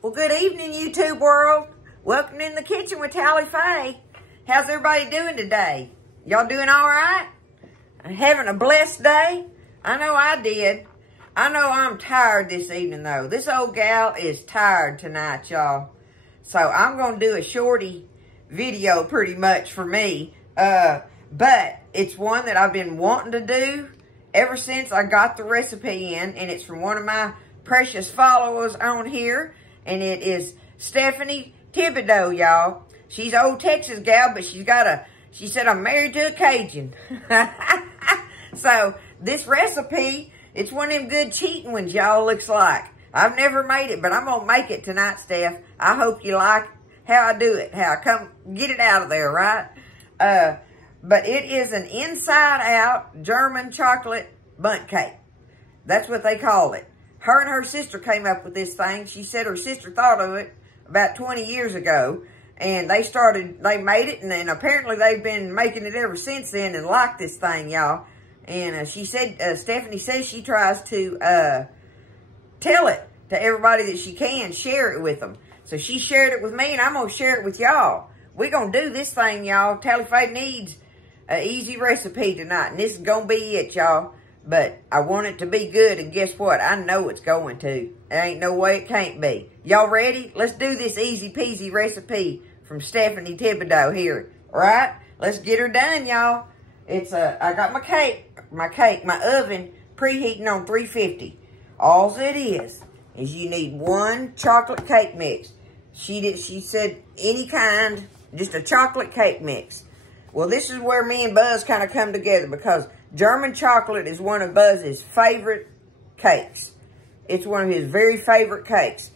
Well, good evening, YouTube world. Welcome in the kitchen with Tally Faye. How's everybody doing today? Y'all doing all right? Having a blessed day? I know I did. I know I'm tired this evening, though. This old gal is tired tonight, y'all. So I'm going to do a shorty video pretty much for me. But it's one that I've been wanting to do ever since I got the recipe in. And it's from one of my precious followers on here. And it is Stephanie Thibodeau, y'all. She's an old Texas gal, but she said, I'm married to a Cajun. So this recipe, it's one of them good cheating ones, y'all, looks like. I've never made it, but I'm going to make it tonight, Steph. I hope you like how I do it, how I come get it out of there, right? But it is an inside-out German chocolate bundt cake. That's what they call it. Her and her sister came up with this thing. She said her sister thought of it about 20 years ago. And they made it, and then apparently they've been making it ever since then and like this thing, y'all. And she said, Stephanie says she tries to tell it to everybody that she can, share it with them. So she shared it with me, and I'm going to share it with y'all. We're going to do this thing, y'all. Tally Faye needs an easy recipe tonight, and this is going to be it, y'all. But I want it to be good, and guess what? I know it's going to. There ain't no way it can't be. Y'all ready? Let's do this easy peasy recipe from Stephanie Thibodeau here. All right? Let's get her done, y'all. It's I got my oven preheating on 350. All it is you need one chocolate cake mix. She said any kind, just a chocolate cake mix. Well, this is where me and Buzz kind of come together because German chocolate is one of Buzz's favorite cakes. It's one of his very favorite cakes.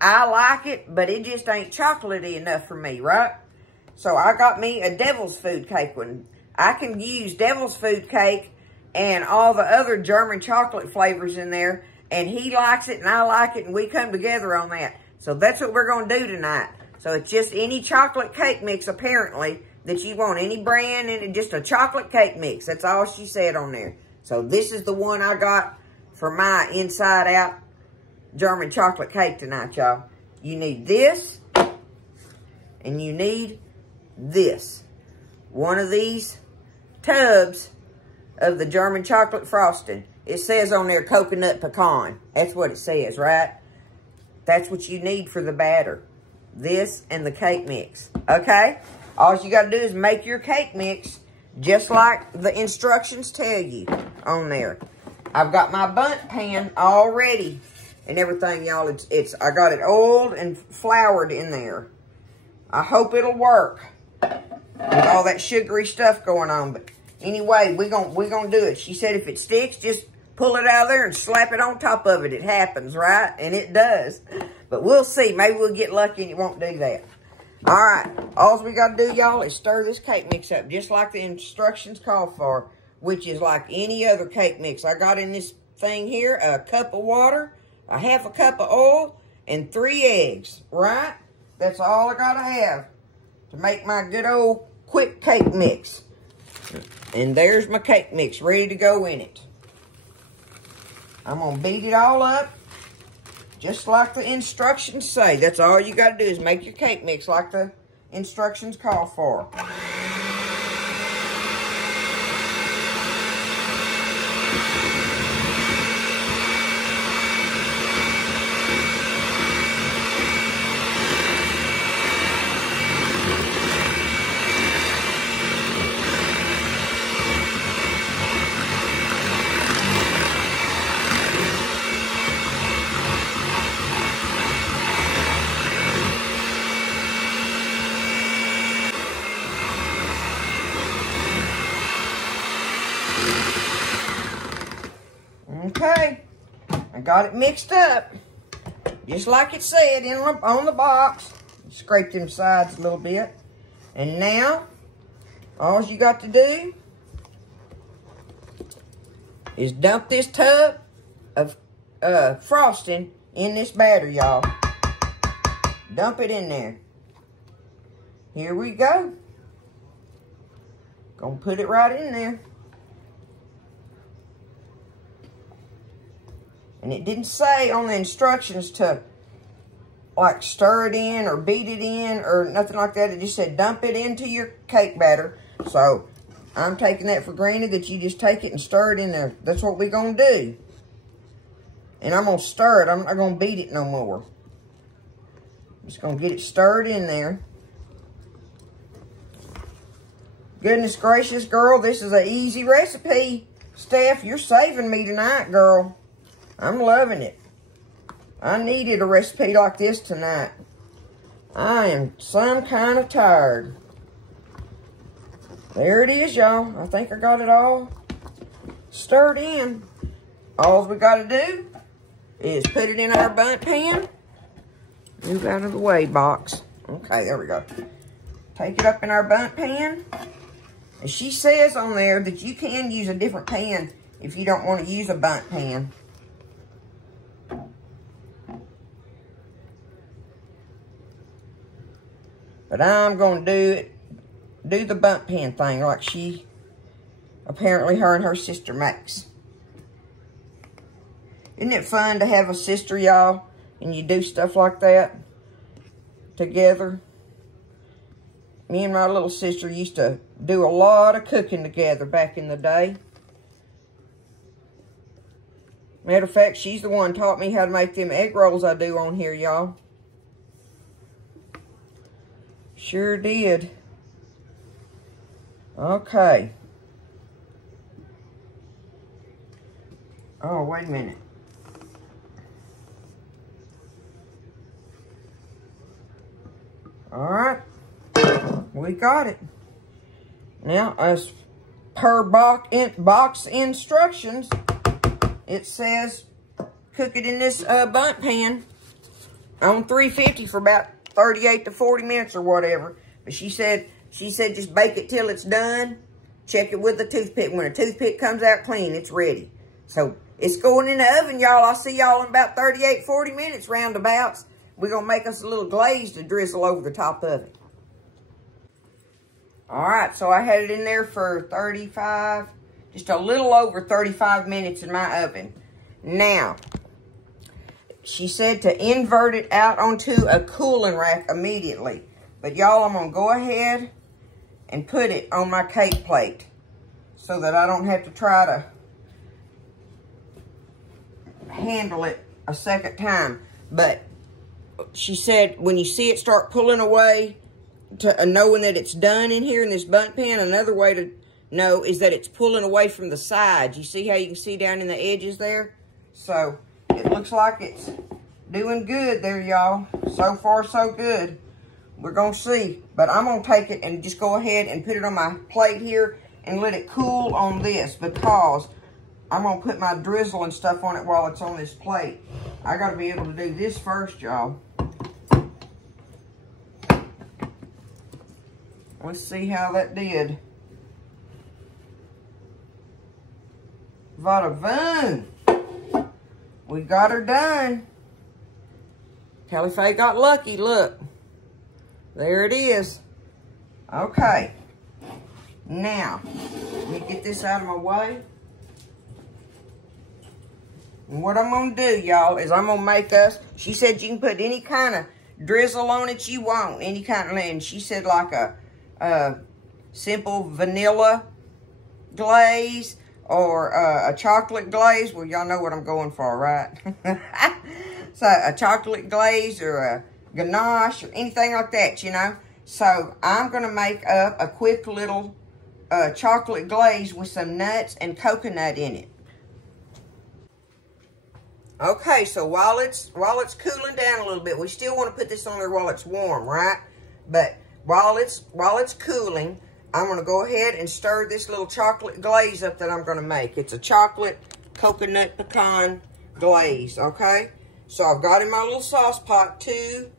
I like it, but it just ain't chocolatey enough for me, right? So I got me a devil's food cake one. I can use devil's food cake and all the other German chocolate flavors in there, and he likes it and I like it, and we come together on that. So that's what we're going to do tonight. So it's just any chocolate cake mix, apparently, that you want, any brand, and just a chocolate cake mix. That's all she said on there. So this is the one I got for my inside-out German chocolate cake tonight, y'all. You need this, and you need this. One of these tubs of the German chocolate frosting. It says on there coconut pecan. That's what it says, right? That's what you need for the batter. This and the cake mix, okay? All you got to do is make your cake mix just like the instructions tell you on there. I've got my bundt pan all ready and everything, y'all. I got it oiled and floured in there. I hope it'll work with all that sugary stuff going on. But anyway, we're gonna do it. She said if it sticks, just pull it out of there and slap it on top of it. It happens, right? And it does. But we'll see. Maybe we'll get lucky and it won't do that. All right, all we got to do, y'all, is stir this cake mix up just like the instructions call for, which is like any other cake mix. I got in this thing here a cup of water, a half a cup of oil, and 3 eggs, right? That's all I got to have to make my good old quick cake mix. And there's my cake mix ready to go in it. I'm going to beat it all up. Just like the instructions say. That's all you got to do is make your cake mix like the instructions call for. Okay, I got it mixed up, just like it said on the box. Scrape them sides a little bit. And now, all you got to do is dump this tub of frosting in this batter, y'all. Dump it in there. Here we go. Gonna put it right in there. And it didn't say on the instructions to like stir it in or beat it in or nothing like that. It just said dump it into your cake batter. So I'm taking that for granted that you just take it and stir it in there. That's what we're going to do. And I'm going to stir it. I'm not going to beat it no more. Just going to get it stirred in there. Goodness gracious, girl, this is an easy recipe. Steph, you're saving me tonight, girl. I'm loving it. I needed a recipe like this tonight. I am some kind of tired. There it is, y'all. I think I got it all stirred in. All we got to do is put it in our bundt pan. Move out of the way, box. Okay, there we go. Take it up in our bundt pan. And she says on there that you can use a different pan if you don't want to use a bundt pan. But I'm going to do the bundt pan thing like she, apparently her and her sister makes. Isn't it fun to have a sister, y'all? And you do stuff like that together. Me and my little sister used to do a lot of cooking together back in the day. Matter of fact, she's the one taught me how to make them egg rolls I do on here, y'all. Sure did. Okay. Oh, wait a minute. All right. We got it. Now, as per box instructions, it says cook it in this bundt pan on 350 for about 38 to 40 minutes or whatever. But she said just bake it till it's done. Check it with a toothpick. When a toothpick comes out clean, it's ready. So it's going in the oven, y'all. I'll see y'all in about 38, 40 minutes roundabouts. We're going to make us a little glaze to drizzle over the top of it. All right, so I had it in there for 35, just a little over 35 minutes in my oven. Now, she said to invert it out onto a cooling rack immediately. But y'all, I'm going to go ahead and put it on my cake plate so that I don't have to try to handle it a second time. But she said when you see it start pulling away, to knowing that it's done in here in this bundt pan, another way to know is that it's pulling away from the sides. You see how you can see down in the edges there? So it looks like it's doing good there, y'all. So far, so good. We're going to see. But I'm going to take it and just go ahead and put it on my plate here and let it cool on this, because I'm going to put my drizzle and stuff on it while it's on this plate. I got to be able to do this first, y'all. Let's see how that did. Vada voom. We got her done. Callie Faye got lucky, look. There it is. Okay. Now, let me get this out of my way. And what I'm going to do, y'all, is I'm going to make us, she said you can put any kind of drizzle on it you want. Any kind of, and she said like a simple vanilla glaze or a chocolate glaze. Well, y'all know what I'm going for, right? So a chocolate glaze or a ganache or anything like that, you know. So I'm going to make up a quick little chocolate glaze with some nuts and coconut in it. Okay, so while it's cooling down a little bit, we still want to put this on there while it's warm, right? But while it's cooling, I'm going to go ahead and stir this little chocolate glaze up that I'm going to make. It's a chocolate coconut pecan glaze, okay? So I've got in my little sauce pot 2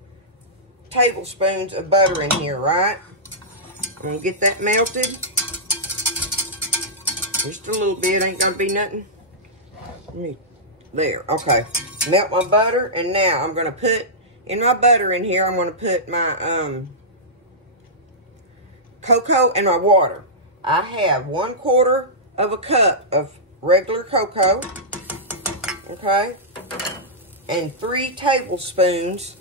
tablespoons of butter in here, right? I'm going to get that melted. Just a little bit, ain't got to be nothing. There, okay. Melt my butter, and now I'm going to put in my butter in here, I'm going to put my cocoa and my water. I have 1/4 of a cup of regular cocoa, okay, and 3 tablespoons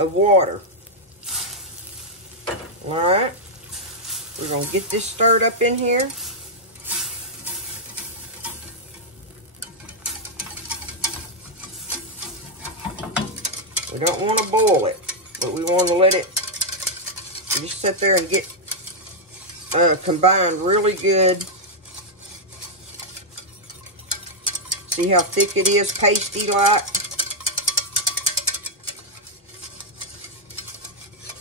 of water. All right. We're going to get this stirred up in here. We don't want to boil it, but we want to let it just sit there and get combined really good. See how thick it is, pasty-like?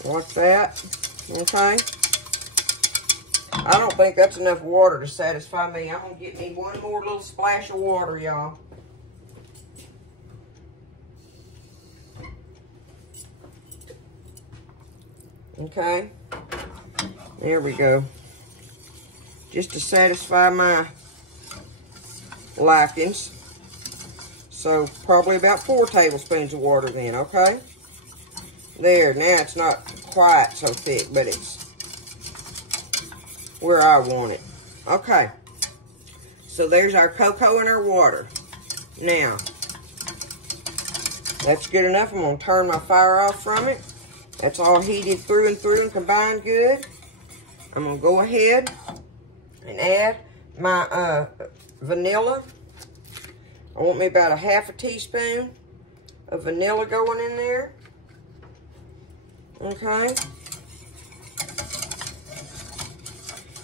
Like that, okay? I don't think that's enough water to satisfy me. I'm going to get me one more little splash of water, y'all. Okay, there we go. Just to satisfy my likings. So probably about 4 tablespoons of water then, okay? There, now it's not quite so thick, but it's where I want it. Okay, so there's our cocoa and our water. Now, that's good enough. I'm going to turn my fire off from it. That's all heated through and combined good. I'm going to go ahead and add my vanilla. I want me about a half a teaspoon of vanilla going in there. Okay.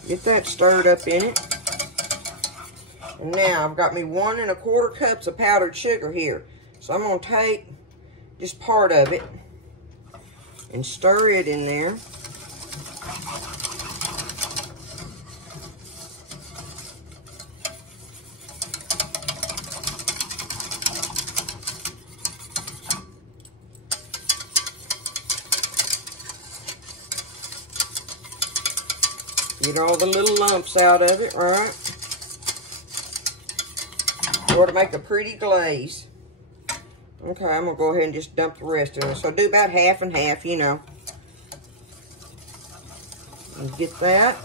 Get that stirred up in it. And now I've got me 1 1/4 cups of powdered sugar here. So I'm going to take just part of it and stir it in there. Get all the little lumps out of it, right? Or to make a pretty glaze. Okay, I'm going to go ahead and just dump the rest of it. So do about half and half, you know. And get that.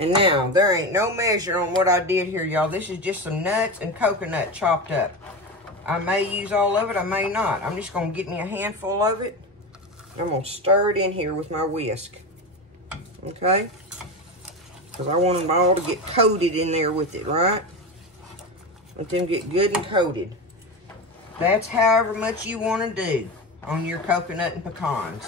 And now, there ain't no measure on what I did here, y'all. This is just some nuts and coconut chopped up. I may use all of it, I may not. I'm just going to get me a handful of it. I'm going to stir it in here with my whisk. Okay? Because I want them all to get coated in there with it, right? Let them get good and coated. That's however much you want to do on your coconut and pecans.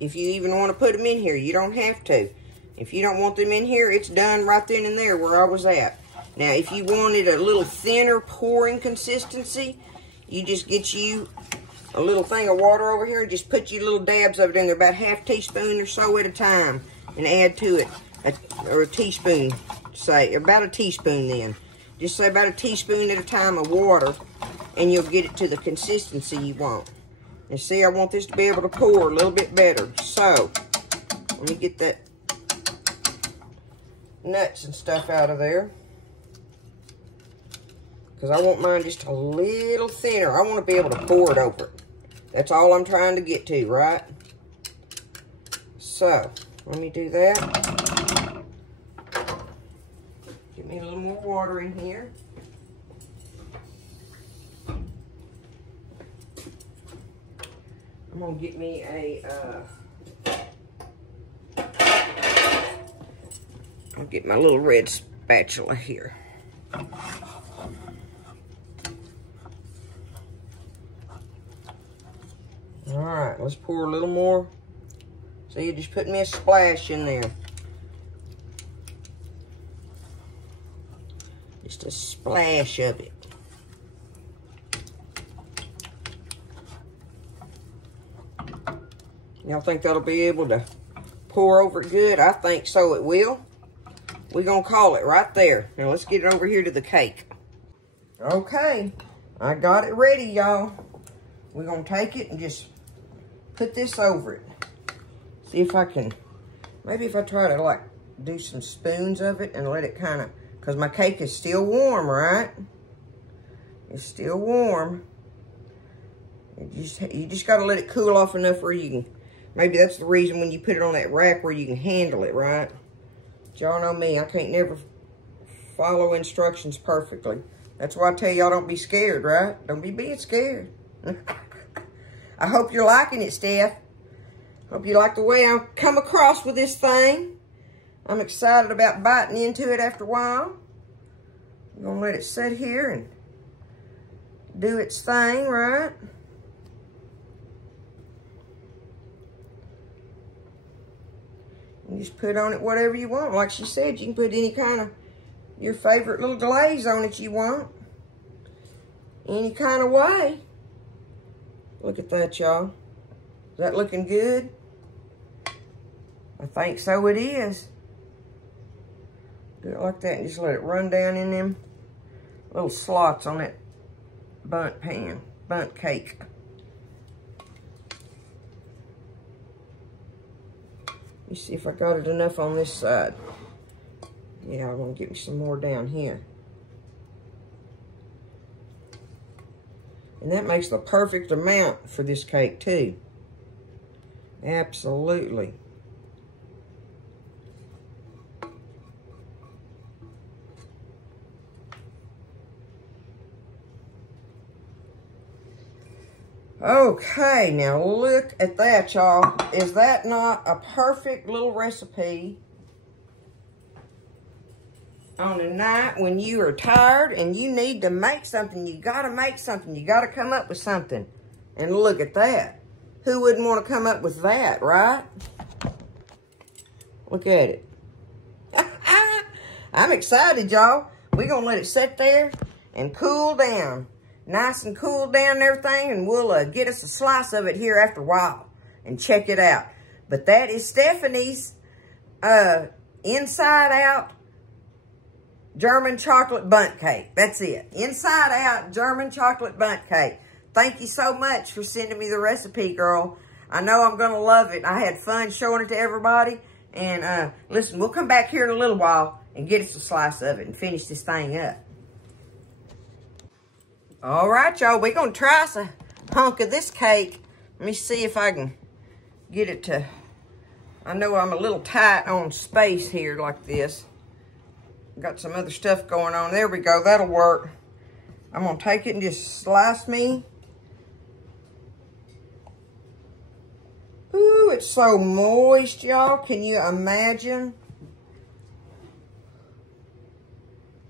If you even want to put them in here, you don't have to. If you don't want them in here, it's done right then and there where I was at. Now, if you wanted a little thinner pouring consistency, you just get you a little thing of water over here and just put you little dabs of it in there, about half teaspoon or so at a time, and add to it, or a teaspoon, say, about a teaspoon then. Just say about a teaspoon at a time of water, and you'll get it to the consistency you want. And see, I want this to be able to pour a little bit better. So, let me get that nuts and stuff out of there. Because I want mine just a little thinner. I want to be able to pour it over it. That's all I'm trying to get to, right? So, let me do that. Get me a little more water in here. I'm going to get me a, I'll get my little red spatula here. All right, let's pour a little more. So you just put me a splash in there. Just a splash of it. Y'all think that'll be able to pour over it good? I think so, it will. We're going to call it right there. Now, let's get it over here to the cake. Okay, I got it ready, y'all. We're going to take it and just put this over it. See if I can, maybe if I try to, like, do some spoons of it and let it kind of, because my cake is still warm, right? It's still warm. You just got to let it cool off enough where you can Maybe that's the reason when you put it on that rack where you can handle it, right? But y'all know me, I can't never follow instructions perfectly. That's why I tell y'all don't be scared, right? Don't be being scared. I hope you're liking it, Steph. Hope you like the way I come across with this thing. I'm excited about biting into it after a while. I'm gonna let it sit here and do its thing, right? You just put on it whatever you want. Like she said, you can put any kind of your favorite little glaze on it you want. Any kind of way. Look at that, y'all. Is that looking good? I think so it is. Do it like that and just let it run down in them little slots on that bundt cake. Let me see if I got it enough on this side. Yeah, I want to get me some more down here. And that makes the perfect amount for this cake too. Absolutely. Okay, now look at that, y'all. Is that not a perfect little recipe on a night when you are tired and you need to make something? You got to make something. You got to come up with something. And look at that. Who wouldn't want to come up with that, right? Look at it. I'm excited, y'all. We're going to let it sit there and cool down. Nice and cool down and everything, and we'll get us a slice of it here after a while and check it out. But that is Stephanie's inside out German chocolate bundt cake. That's it. Inside out German chocolate bundt cake. Thank you so much for sending me the recipe, girl. I know I'm going to love it. I had fun showing it to everybody. And listen, we'll come back here in a little while and get us a slice of it and finish this thing up. All right, y'all, we're going to try a hunk of this cake. Let me see if I can get it to, I know I'm a little tight on space here like this. Got some other stuff going on. There we go, that'll work. I'm going to take it and just slice me. Ooh, it's so moist, y'all. Can you imagine?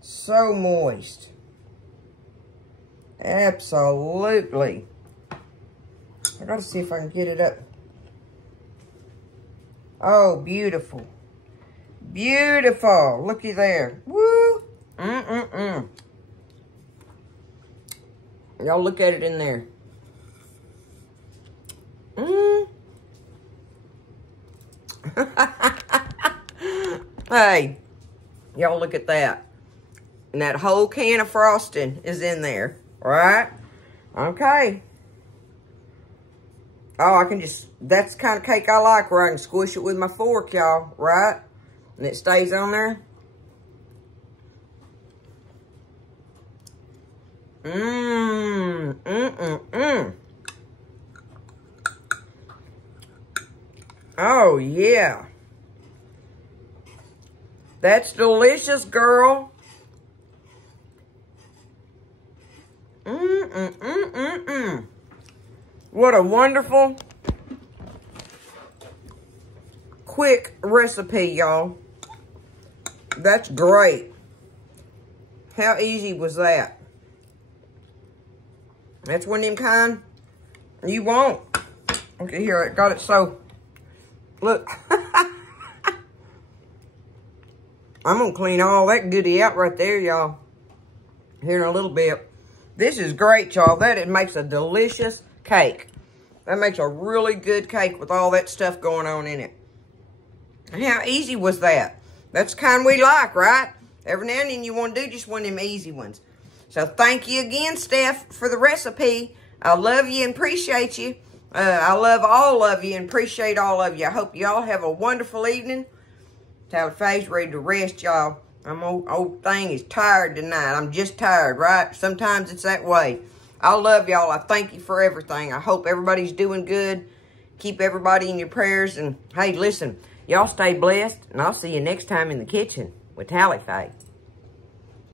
So moist. Absolutely. I gotta see if I can get it up. Oh, beautiful. Beautiful. Looky there. Woo. Y'all look at it in there. Hey, y'all look at that. And that whole can of frosting is in there. Right? Okay. Oh, I can just, that's the kind of cake I like, where I can squish it with my fork, y'all. Right? And it stays on there. Oh, yeah. That's delicious, girl. What a wonderful, quick recipe, y'all. That's great. How easy was that? That's one of them kind you won't. Okay, here, I got it so, look. I'm going to clean all that goodie out right there, y'all, here in a little bit. This is great, y'all. That it makes a delicious cake. That makes a really good cake with all that stuff going on in it. And how easy was that? That's the kind we like, right? Every now and then you want to do just one of them easy ones. So thank you again, Steph, for the recipe. I love you and appreciate you. I love all of you and appreciate all of you. I hope y'all have a wonderful evening. Tally Faye's ready to rest, y'all. Old thing is tired tonight. I'm just tired, right? Sometimes it's that way. I love y'all. I thank you for everything. I hope everybody's doing good. Keep everybody in your prayers. And, hey, listen, y'all stay blessed. And I'll see you next time in the kitchen with Tally Faye.